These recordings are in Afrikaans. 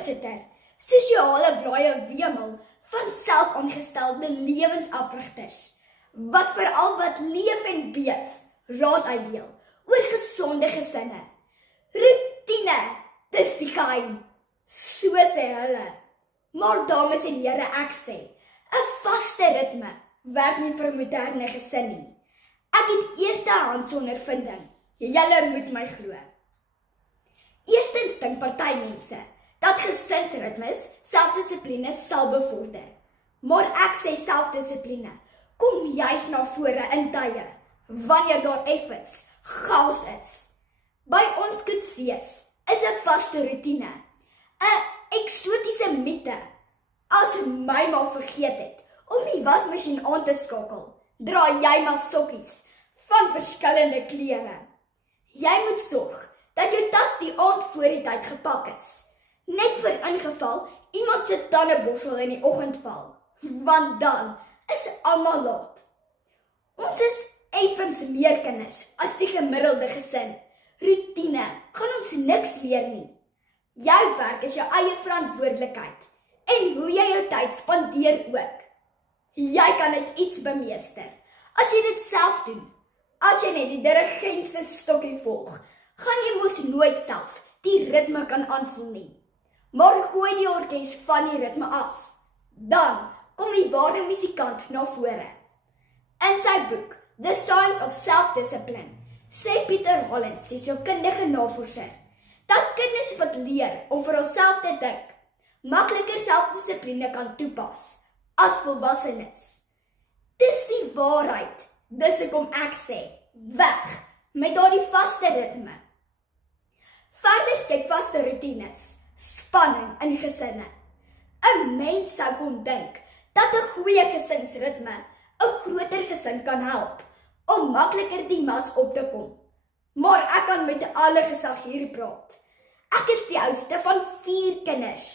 Voorsitter, sosiale braaie wemel van selfaangestelde lewensafrigters, wat veral wat leef en beef, raad uitdeel oor gesonde gesinne. Routine, dis die geheim, so sê hulle. Maar dames en here, ek sê, 'n vaste ritme werk nie vir 'n moderne gesin nie. Ek het eerstehands ondervinding, julle moet my glo. Eerstens dink party mense dat gesinsritmes selfdissipline sal bevorder. Maar ek sê selfdissipline kom juis na vore in tye wanneer daar effens chaos is. By ons Coetzee is 'n vaste roetine, 'n eksotiese mite. As my ma vergeet het om die wasmasjien aan te skakel, draai jy maar sokkies van verskillende kleure. Jy moet sorg dat jou tas die aand voor die tyd gepak is, net vir ingeval iemand se tandeborsel in die oggend val, want dan is almal laat. Ons is effens meer kinders as die gemiddelde gesin. Routine gaan ons niks leer nie. Jou werk is jou eie verantwoordelikheid en hoe jy jou tyd spandeer ook. Jy kan net iets bemeester as jy dit self doen. As jy net die dirigent se stokkie volg, gaan jy mos nooit self die ritme kan aanvoel nie. Maar gooi die orkes van die ritme af, dan kom die ware musikant na vore. In sy boek The Science of Self-Discipline sê Pieter Holland, sielkundige navorser, dat kinders wat leer om vir hulself te dink, makliker selfdissipline kan toepas as volwassenes. Dis die waarheid, dis hoekom ek sê, weg met daardie vaste ritme. Verder skep vaste routines, spanning in gesinne. 'n Mens sou kon dink dat 'n goeie gesinsritme 'n groter gesin kan help om makliker die mas op te kom. Maar ek kan met alle gesag hier praat. Ek is die oudste van 4 kinders.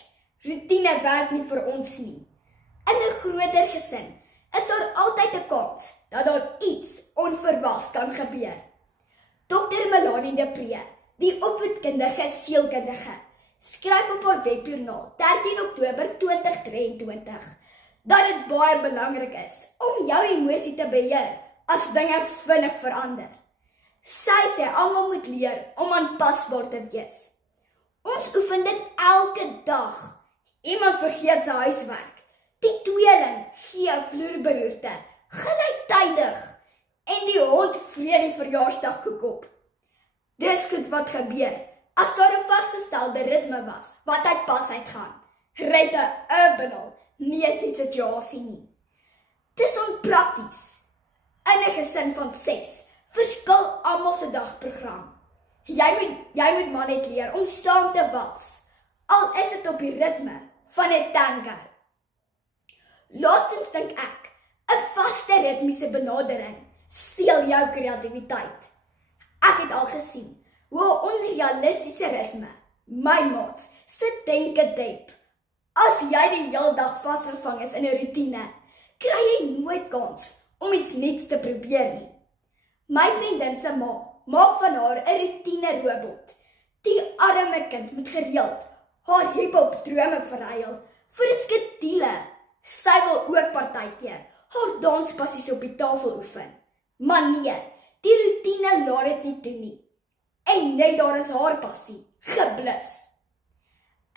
Routine werk nie vir ons nie. In 'n groter gesin is daar altyd 'n kans dat daar iets onverwags kan gebeur. Dr. Melanie de Pre, die opvoedkundige sielkundige, skryf op haar webjoernaal 13 Oktober 2023 dat dit baie belangrik is om jou emosie te beheer as dinge vinnig verander. Sy sê almal moet leer om aanpasbaar te wees. Ons oefen dit elke dag. Iemand vergeet sy huiswerk. Die tweeling gee 'n vloerberoerte gelyktydig en die hond vreet die verjaarsdagkoek op. Dis goed wat gebeur as daar 'n vasgestelde ritme was wat uit pas uitgaan. Red 'n urbanal nie is die situasie nie. Dis onprakties. In 'n gesin van 6 verskil almal se dagprogram. Jy moet maar net leer om saam te wals, al is dit op die ritme van 'n tango. Laastens dink ek, 'n vaste ritmiese benadering steel jou kreatiwiteit. Ek het al gesien hoe 'n onrealistiese ritme my maats se denke diep. As jy die hele dag vasgevang is in 'n roetine, kry jy nooit kans om iets nuuts te probeer nie. My vriendin se ma maak van haar 'n roetine robot. Die arme kind moet gereeld haar hiphop drome verruil vir 'n skedule. Sy wil ook partykeer haar danspassies op die tafel oefen. Maar nee, die roetine laat dit nie toe nie. En net daar is haar passie geblus.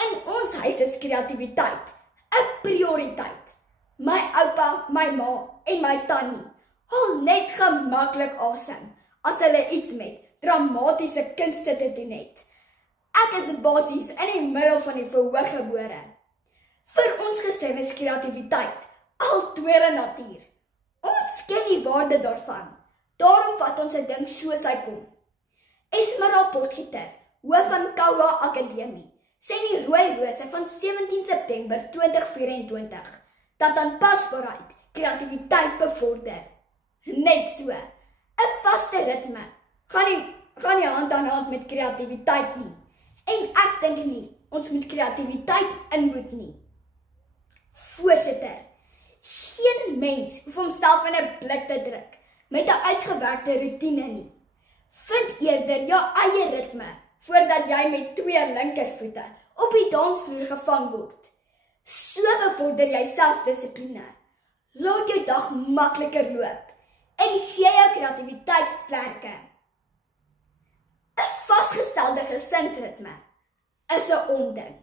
In ons huis is kreatiwiteit 'n prioriteit. My oupa, my ma en my tannie haal net gemaklik asem as hulle iets met dramatiese kunste te doen het. Ek is basies in die middel van die verhoog gebore. Vir ons gesin is kreatiwiteit al tweede natuur. Ons ken die waarde daarvan. Daarom vat ons 'n ding soos hy kom. Esmeralda Potgieter, hoof van Kaua Akademie, sê in die Rooi Rose van 17 September 2024 dat aanpasbaarheid kreatiwiteit bevorder. Net so, 'n vaste ritme gaan nie hand aan hand met kreatiwiteit nie. En ek dink nie, ons moet kreatiwiteit inboet nie. Voorsitter, geen mens hoef homself in 'n blik te druk met 'n uitgewerkte roetine nie. Vind eerder jou eie ritme voordat jy met 2 linkervoete op die dansvloer gevang word. So bevorder jy selfdissipline. Laat jou dag makliker loop en gee jou kreatiwiteit vlerke. 'n Vasgestelde gesinsritme is 'n onding.